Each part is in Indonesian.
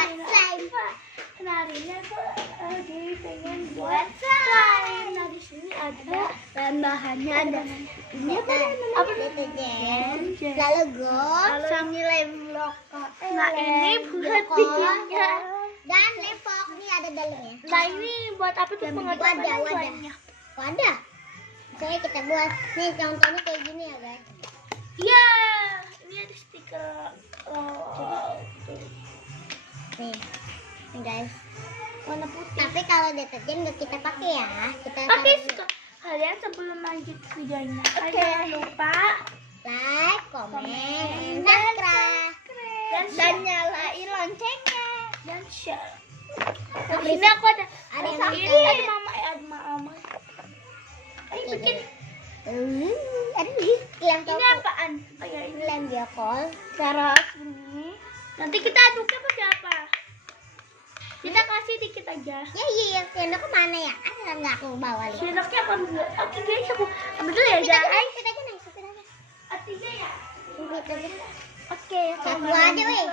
buat slime. Narinya tuh lagi pengen buat slime. Nah di sini ada bahan-bahannya, ada ini apa Deterjen, lalu gom, sama lem lokal. Nah lem ini buat lokal. bikinnya. dan lepok. Ini ada dalamnya. Nah ini buat apa tuh pengadaan slime-nya? Wadah. Misalnya kita buat, nih contohnya kayak gini ya guys. Iya, ini ada stiker. Nih guys. Warna putih. Tapi kalau deterjen nggak kita pakai ya. Kita Oke, taruh kalian sebelum lanjut videonya, Oke. jangan lupa like, komen, Komen, subscribe, dan nyalain loncengnya. dan share. Nah, Di sini aku ada yang ini pakai. ada mama, ada mama. Ayo bikin. Ada nih yang Ini apaan? Oh ya ini lem biokol. terus ini. Nanti kita aduknya pakai apa? Kita kasih dikit aja. Ya iya, sendok kemana ya? Ada nggak aku bawa lihat. Sendoknya apa dulu? Oke guys, aku ambil dulu ya Kita aja, guys. kita aja nih, kita aja. Artinya ya. Sempit aja. Oke, Satu aja, weh.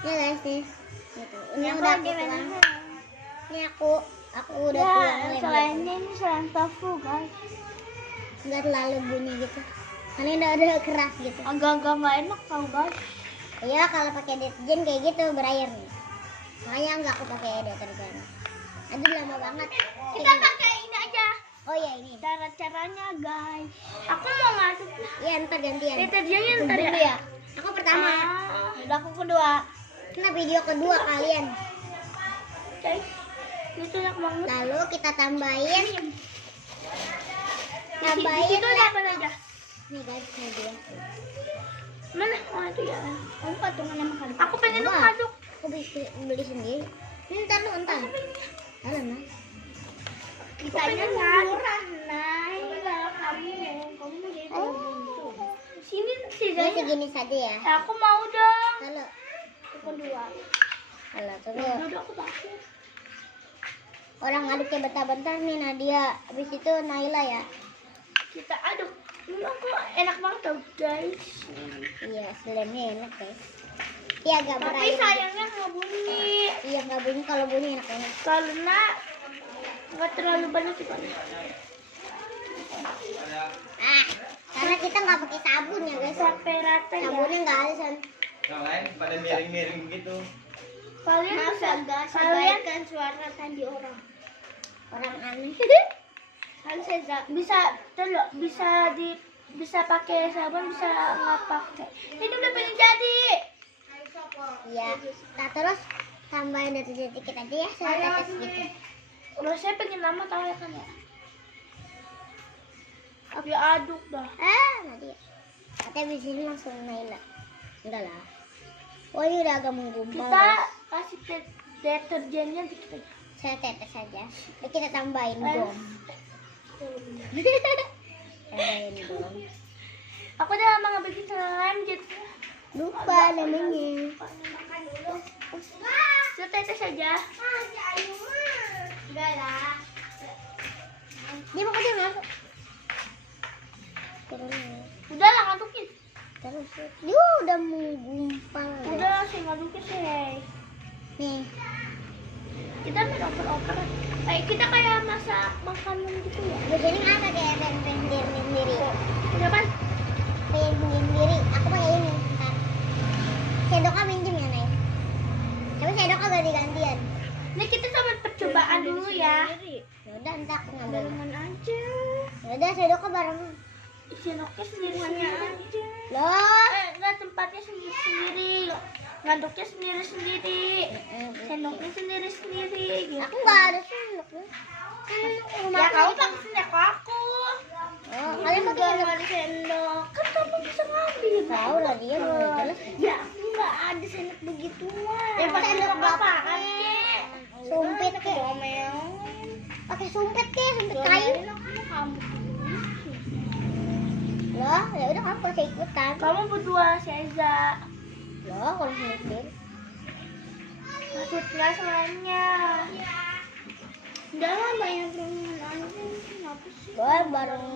Ya guys nih. Gitu. Ini Yang udah lagi aku tuang. mana? Ini aku udah Ya, tuang lem. selainnya ini selain tofu guys. Nggak terlalu bunyi gitu. Karena udah keras gitu. Agak-agak nggak enak tau guys. Iya, kalau pakai deterjen kayak gitu berair nih. Makanya nggak aku pakai deterjen. Aduh lama banget. Kita pakai ini aja. Oh ya ini. Cara-caranya guys. Aku mau ngasih Iya ntar gantian. deterjennya Aku ntar dulu ya. ya. Aku pertama. Udah aku kedua. Nah video kedua kalian. Guys, ini tuh enak banget. Lalu kita tambahin. Di situ ada apa aja? Nih guys, ini dia. Mana? Oh itu ya. Kamu patungan sama kan? Aku pengen dong Wah, aduk. Aku beli sendiri. Ini ntar lu entar. Halo mas. Kita aja murah, naik kamu jadi sini Ini sini. segini saja ya. Aku mau dong. Halo. Kedua. Halo tunggu. Udah aku pakai. Orang aduknya bentar-bentar nih Nadia. Habis itu Naila ya. Kita aduk. Ini aku enak banget tau guys. Iya, selemnya enak guys. Iya agak Tapi berair. sayangnya nggak bunyi Iya nggak bunyi, kalau bunyi enak banget. karena nggak terlalu banyak sih kan. Ah, karena kita nggak pakai sabun ya guys. Sampai rata ya. Sabunnya nggak ada san. Yang lain pada miring-miring gitu. Kalian bisa kalian suara tadi orang. Orang aneh. bisa pakai sabun, bisa nggak pakai. Ini udah pengen jadi. Iya. Nah terus tambahin deterjen dikit aja ya, setetes gitu. Udah saya pengen lama tau ya kan ya. Tapi aduk dah. Ah, Nadia. Katanya di sini langsung Naila. Enggak lah. Oh ini udah agak menggumpal. Kita guys. kasih deterjennya dikit aja. Saya tetes aja. Jadi kita tambahin gom. Tambahin gom. Aku udah lama nggak bikin slime jadi Lupa namanya. setetes aja. Enggak lah. Dia mau dia masuk. Udah lah ngadukin. Terus. Dia udah menggumpal. Udah sih ngadukin sih. Nih. Kita main oper-oper. Kita kayak masak makanan gitu ya. Di sini ada kayak pengen sendiri. Kenapa? Pengen sendiri. Aku pakai ini. Ntar. Sendoknya minjem ya, Nay. Tapi sendoknya ganti-gantian. Ini kita sama percobaan dulu ya. Yaudah, ntar aku ngambil. Barengan aja. Yaudah, sendoknya bareng. Sendoknya sendiri-sendiri aja. Loh. Enggak, tempatnya sendiri-sendiri. Ngaduknya sendiri-sendiri. Sendoknya sendiri-sendiri gitu. Aku nggak ada sendok. Kan Ya kamu pakai sendok aku. Oh, kalian pakai sendok. Nggak ada sendok. Kan kamu bisa ngambil. Tahu lah dia mau jelas. Ya aku nggak ada sendok begituan. Ya, pakai sendok apa apaan? kek? Sumpit ke. Pakai sumpit ke, sumpit kayu. Loh, ya udah kamu harus ikutan. Kamu berdua si Eza. Loh, kalau sendiri. Maksudnya semuanya. Udah lah banyak perenungan aja. Kenapa sih? Boy, bareng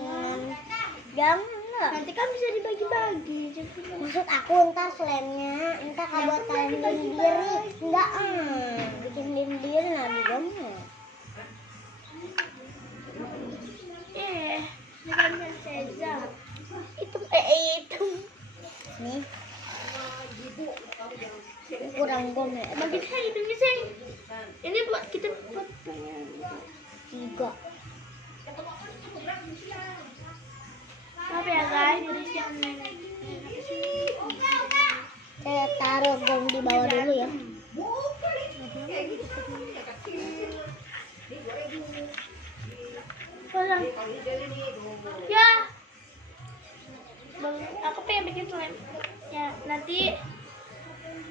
jam Enggak. Nanti kan bisa dibagi-bagi. Maksud aku ntar selainnya, ntar kalau buat kalian sendiri, enggak bikin sendiri nabi kamu. Dengan Seza. Itu. Nih. Kurang gom ya. Bagi saya itu bisa. Ini buat kita buat Tiga. Maaf ya guys, Saya taruh gom di bawah dulu ya. Tolong. Ya. Aku pengen bikin slime. Ya, nanti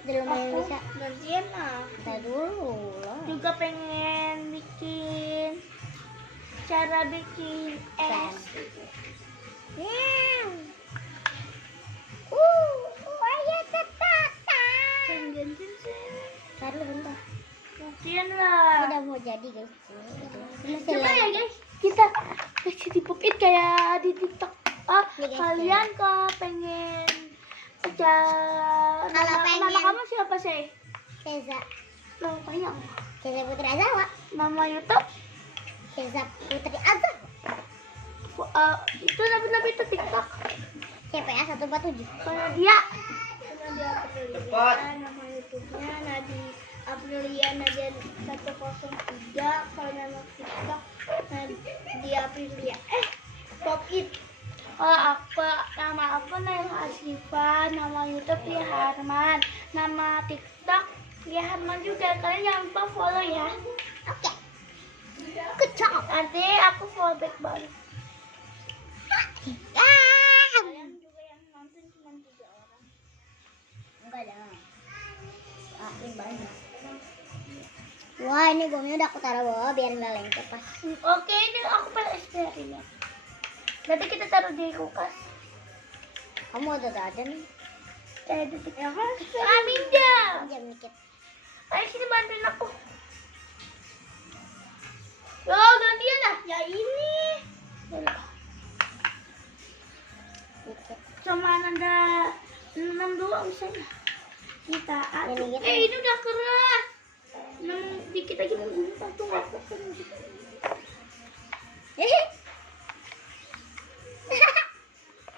Belum yang bisa. gantian lah. Kita dulu lah. Juga pengen bikin cara bikin es. Ayo tetap. Jangan gantian sih. Taruh bentar. Gantian lah. Udah mau jadi guys. Ini Coba ya masih guys, kita kasih di pop it kayak di TikTok. Ya, guys, Kalian kok pengen nama kamu siapa sih? Keza. Namanya Keza Putri Azawa. nama YouTube Keza Putri Azawa. itu nama itu TikTok. CPA 147. Kalau dia Cepat. nama YouTube-nya Aprilia Nadia 103. Kalau nama TikTok Nadia Aprilia. Pop it. Nama aku Naila Asyifa, nama YouTube Lia Harman, nama TikTok Lia Harman juga. Kalian jangan lupa follow ya. Oke. Kecok. Nanti aku follow back baru. Kalian juga yang nonton cuma 3 orang. Enggak jangan. Ini banyak. Wah, ini gomnya udah aku taruh bawah biar nggak lengket pas. Oke, ini aku pengen eksperimen. Nanti kita taruh di kulkas. Kamu udah ada nih. Detik ya kan? Aminda. Jam dikit. Ayo sini bantuin aku. Yo, gantian lah. Ya ini. Dikit. Cuma ada 6 doang misalnya. Kita aduk. Ini gitu. Ini udah keras. 6 dikit aja tunggu aku.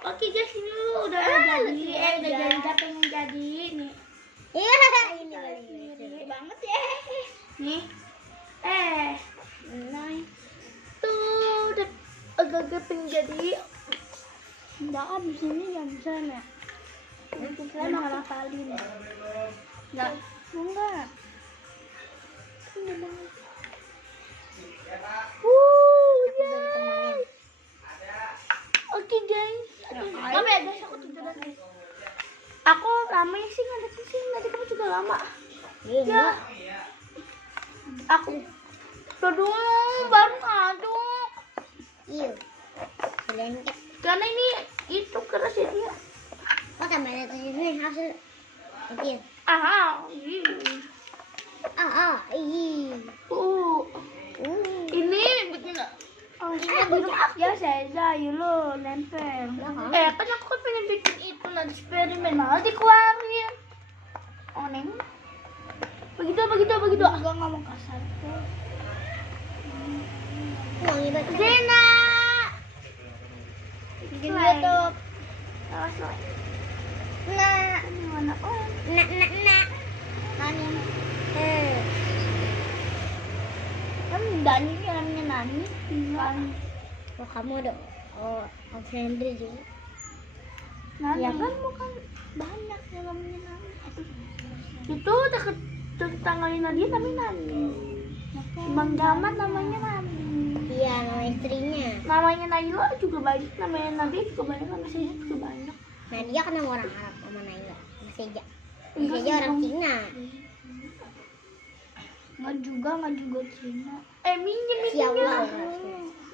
Oke guys, ini udah jadi. Udah jadi, udah pengen jadi nih. Iya, ini Gede banget ya. Nih. Nah. Tuh udah agak-agak pengen jadi. Enggak di sini yang sana. Mungkin saya mau hafalin. Enggak. Enggak. Ini banget. temenin. Oke guys. Kamu ya guys, aku tiduran nih. Aku lama sih ngadep di sini, nanti kamu juga lama. Iya. Ya. Aku dulu baru aduk. Iya. Lengket. Karena ini itu keras ya dia. Oh, tambah atas ini hasil. Iya. Iya. Ini bikin ya saya lo nempel. Kan aku kan pengen bikin itu nanti eksperimen malah dikeluarin. Oh neng. Begitu. Gak ngomong kasar tuh. Wangi banget. Zena. Bikin YouTube. Awas lo. Nah, Ini mana? Oh. nak. Nani. Kan Dani namanya Nani. Oh, kamu dong. Oh, Om Henry juga. Nani. Ya kan bukan banyak yang namanya Nani. Itu deket tanggalin Nadia tapi Nani. Bang Jamat namanya Nani. Iya, nama istrinya. Namanya Naila juga banyak, namanya Nadia juga banyak, nama saya juga banyak. Nadia kan nama orang Arab, sama Naila. Sama Seja. Enggak Seja sih, orang Bang. Cina. Nggak juga Cina. Minjem Siapa?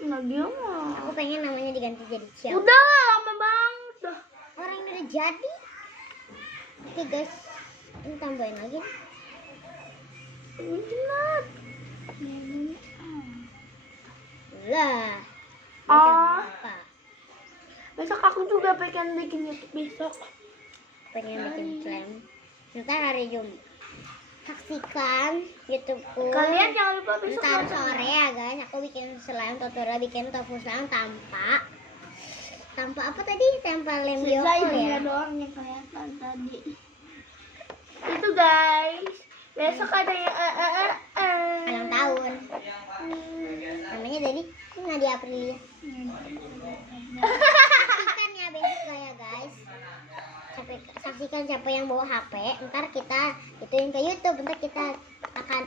Nadia mah. Aku pengen namanya diganti jadi Xiao. Udah lama banget dah. Orang yang udah jadi. Oke guys, ini tambahin lagi. Ini jelas. Lah. Ah. Apa? Besok aku juga pengen bikin YouTube besok. Pengen bikin slime. Ntar hari Jumat. Saksikan YouTubeku. Kalian jangan lupa besok Ntar nonton. sore ya guys, aku bikin slime tutorial bikin tofu slime tanpa apa tadi? Tanpa lem Sisa biokol ini ya. doang yang kelihatan tadi. Itu guys. Besok ada yang Ulang tahun. Namanya Dedi. Kok nggak di Aprilia? Saksikan ya besok ya guys. Saksikan siapa yang bawa HP. Ntar kita ituin ke YouTube. Ntar kita akan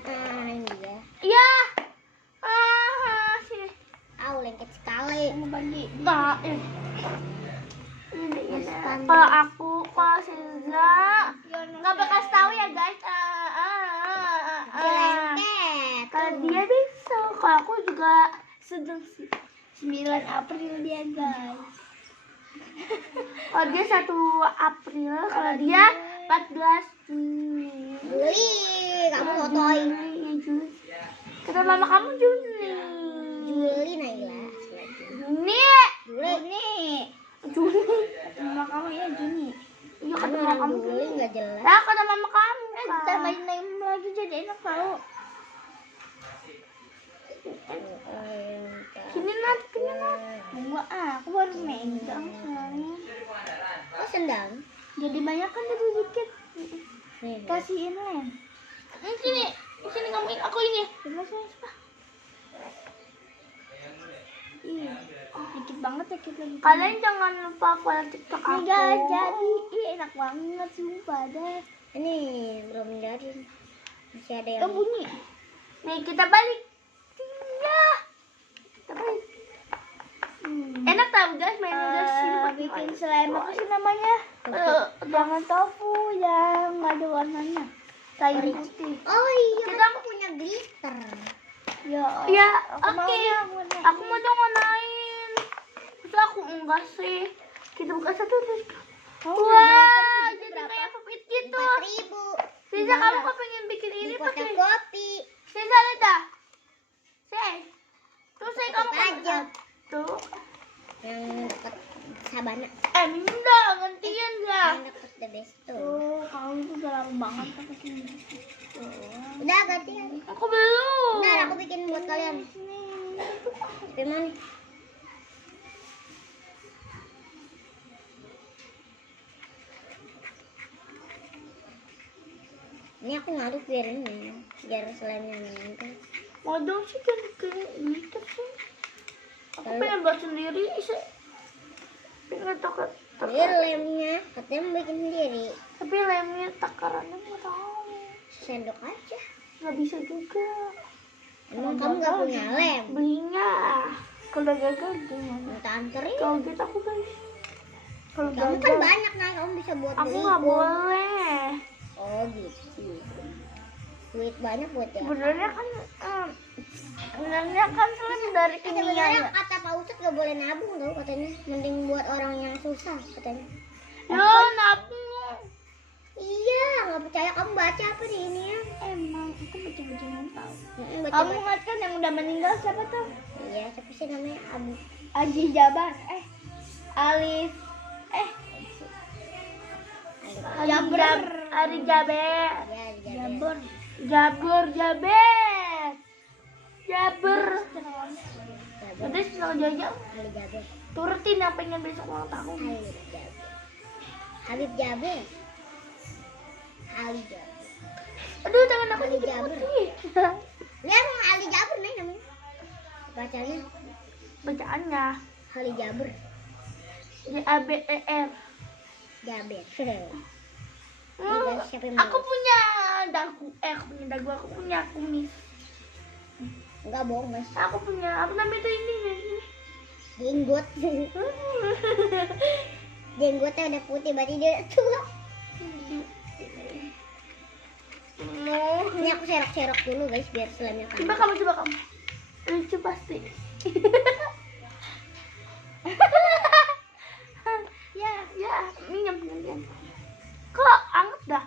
dia. Iya. Sini. Lengket sekali. Mau bagi. Nah, ini. Kalau aku, kalau Seza nggak bakal tahu ya guys. Lengket. Kalau dia besok, kalau aku juga sedang 9 April dia guys. Oh dia 1 April, kalau dia 14 Juni. Juli, kamu fotoin. Juli. Kata mama kamu Juni. Juli Naila. Juni. Juni. Mama kamu ya Juni. Iya kata mama kamu Juli nggak jelas. Nah kata mama kamu. Tambahin name lagi jadi enak tau. Kini nat. Enggak aku baru megang soalnya. Oh sendang. Jadi banyak kan jadi dikit. Kasihin lem. Sini kamu aku ini. Dikit banget ya kita. Kalian jangan lupa follow TikTok aku. Enggak jadi. Enak banget sumpah deh. Ini belum jadi. Masih ada yang Bunyi. Nih kita balik. Ya. Kita balik. Enak tau guys main guys bikin slime apa sih namanya? Jangan tofu yang ada warnanya. Kayu putih. Oh iya, kita aku punya glitter. Ya, oke. Aku mau dong warnain. Terus aku enggak sih. Kita buka satu terus. Wah, jadi kayak pupit gitu. 4.000. Sisa kamu kok pengen bikin ini Di pakai? fotokopi. Sisa lihat dah. Tuh saya kamu Aja. tuh. Yang dekat Sabana. Enggak, gantian lah. Yang dekat The Best tuh. Tuh, kamu tuh udah lama banget pakai ini. Udah gantian. Aku belum. Ntar aku bikin buat kalian. Gimana? Ini aku ngaduk biar ini, biar slime-nya menempel. Mau dong sih kan kayak gitu sih. Aku pengen buat sendiri sih. Pengen takut. Ini lemnya, katanya mau bikin sendiri. Tapi lemnya takarannya nggak tahu. Sendok aja. Nggak bisa juga. Emang kamu nggak punya lem? Belinya. Kalau gagal gimana? Minta anterin. Kalau gitu aku guys. Kalau Kamu kan banyak nah, kamu bisa buat aku beli. nggak boleh. Oh gitu. Duit banyak buat ya. Sebenarnya kan selain dari kimia Sebenarnya ya. kata Pak Ustadz gak boleh nabung tau katanya. Mending buat orang yang susah katanya. Lo nabung. Iya, nggak percaya kamu baca apa di ini ya? Emang aku baca-baca nggak tahu. Baca Kamu ingat kan yang udah meninggal siapa tuh? Iya, tapi sih namanya Abu. Aji Jabar. Alif. Jaber. Ari Jaber. Ya, Jaber. Jaber. Terus kalau jajak Ali Jaber. turutin yang pengen besok ulang tahun. Habib Jaber. Ali Jaber. Aduh tangan aku Ali jadi Jaber. putih. Dia emang Ali Jaber nih namanya. Bacanya Bacaannya Ali Jaber. JABER. Jaber. Siapa yang Aku punya dagu. Aku punya kumis. Enggak bohong mas. Aku punya apa namanya itu ini. Jenggot. Jenggotnya udah putih berarti dia tua. Ini aku serok-serok dulu guys biar slime-nya kan. Coba kamu. Lucu pasti. ya, minum. Kok anget dah?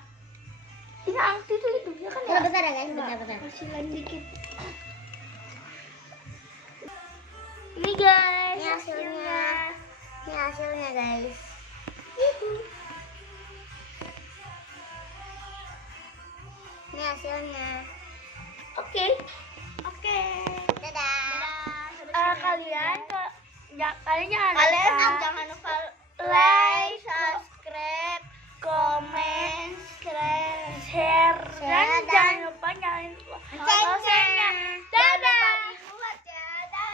Ini anget itu ya kan ya? Bentar ya guys, bentar. Silain dikit. Ini guys Ini hasilnya. Ini hasilnya guys. Ini hasilnya. Oke. Dadah. Kalian jangan lupa like, subscribe, komen, share, dan jangan lupa nyalain loncengnya. Dadah.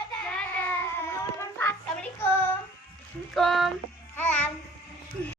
Dadah. Assalamualaikum.